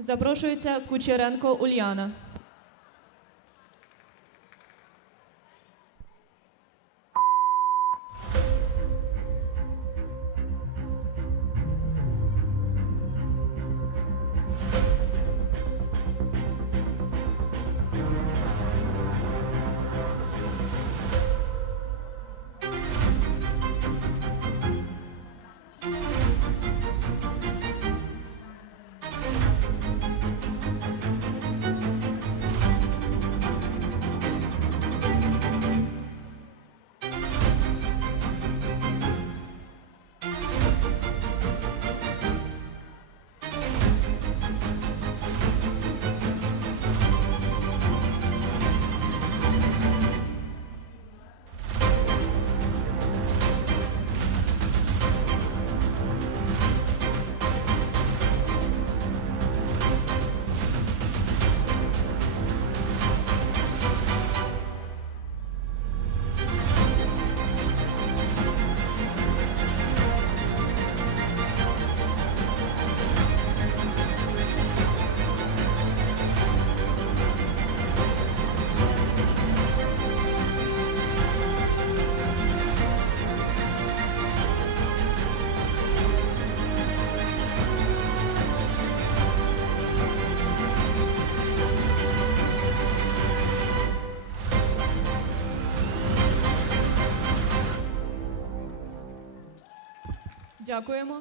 Запрошується Кучеренко Ульяна. Дякуємо.